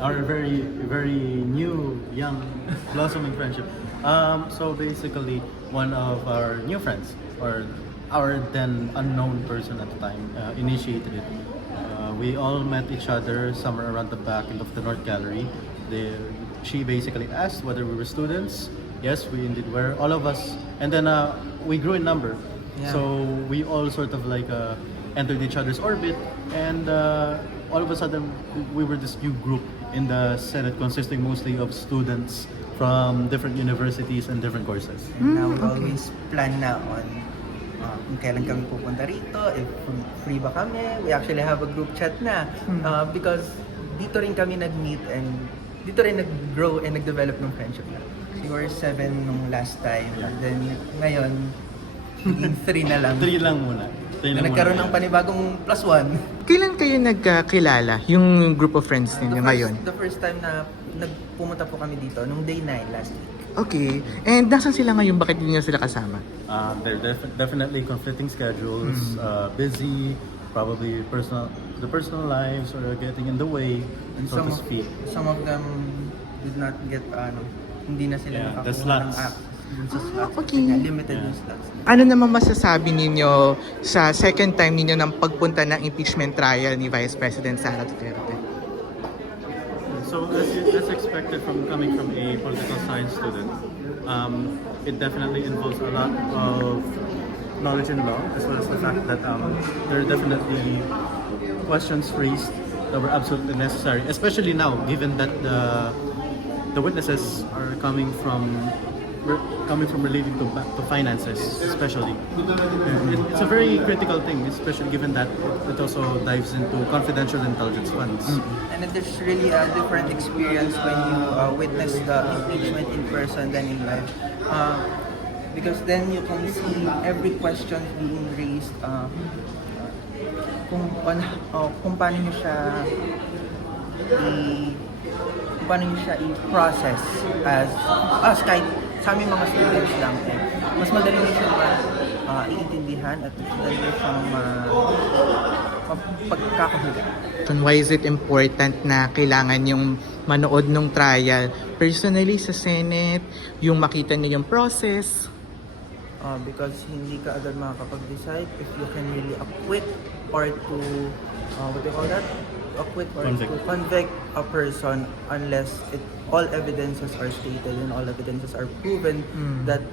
our very new, young, blossoming friendship. So basically, one of our new friends, or our then unknown person at the time, initiated it. We all met each other somewhere around the back end of the North Gallery. She basically asked whether we were students. Yes, we indeed were. All of us, and then we grew in number. Yeah. So we all sort of like entered each other's orbit, and all of a sudden we were this new group in the Senate, consisting mostly of students from different universities and different courses. And now we okay. always plan na on kung kailan kami pupunta rito, if free ba kami. We actually have a group chat na because dito rin kami nag-meet and dito rin nag-grow and nag-develop ng friendship na. We were 7 nung last time, Yeah. then ngayon, 3 na lang. Three lang muna. Na nagkaroon ng panibagong +1. Kailan kayo nagkakilala, yung group of friends ninyo ngayon? The first time na nagpumunta po kami dito, nung day 9 last week. Okay. And nasan sila ngayon? Bakit hindi nyo sila kasama? They're definitely conflicting schedules, busy, probably the personal lives are getting in the way, And so to speak. some of them did not get, hindi na sila Yeah, the nakakuha ng slots. access dun sa slots. okay. Kasi nga, limited Yeah. yung slots. Ano naman masasabi ninyo sa second time ninyo ng pagpunta ng impeachment trial ni Vice President Sara Duterte? So as expected coming from a political science student, it definitely involves a lot of knowledge in law, as well as the fact that there are definitely questions raised that were absolutely necessary, especially now, given that the witnesses are coming from relating to finances, especially. It's a very critical thing, especially given that it also dives into confidential intelligence funds. And there's really a different experience when you witness the impeachment in person than in live. Because then you can see every question being raised, kung paano nyo siya i-process as us, kahit sa aming mga students lang, mas madali nyo siya iintindihan at madali nyo siyang pagkakahuga. And why is it important na kailangan yung manood ng trial personally sa Senate, yung makita niyo yung process? Because hindi ka agad makakapag-decide if you can really acquit or to, what do you call that? Acquit or Convict. to convict a person unless all evidences are stated and all evidences are proven that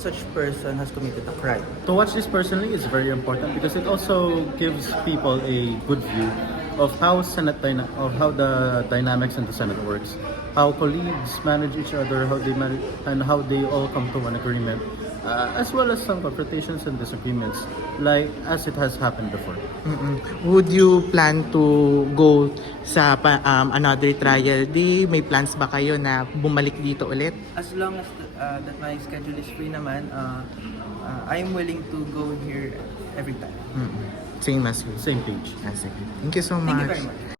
such person has committed a crime. To watch this personally is very important because it also gives people a good view of how how the dynamics in the Senate works, how colleagues manage each other, how they manage, and how they all come to an agreement, as well as some confrontations and disagreements, like as it has happened before. Would you plan to go sa another trial day? May plans ba kayo na bumalik dito ulit? As long as that my schedule is free naman, I'm willing to go here every time. Same as you. Same page. Sige. Thank you so Thank you much. very much.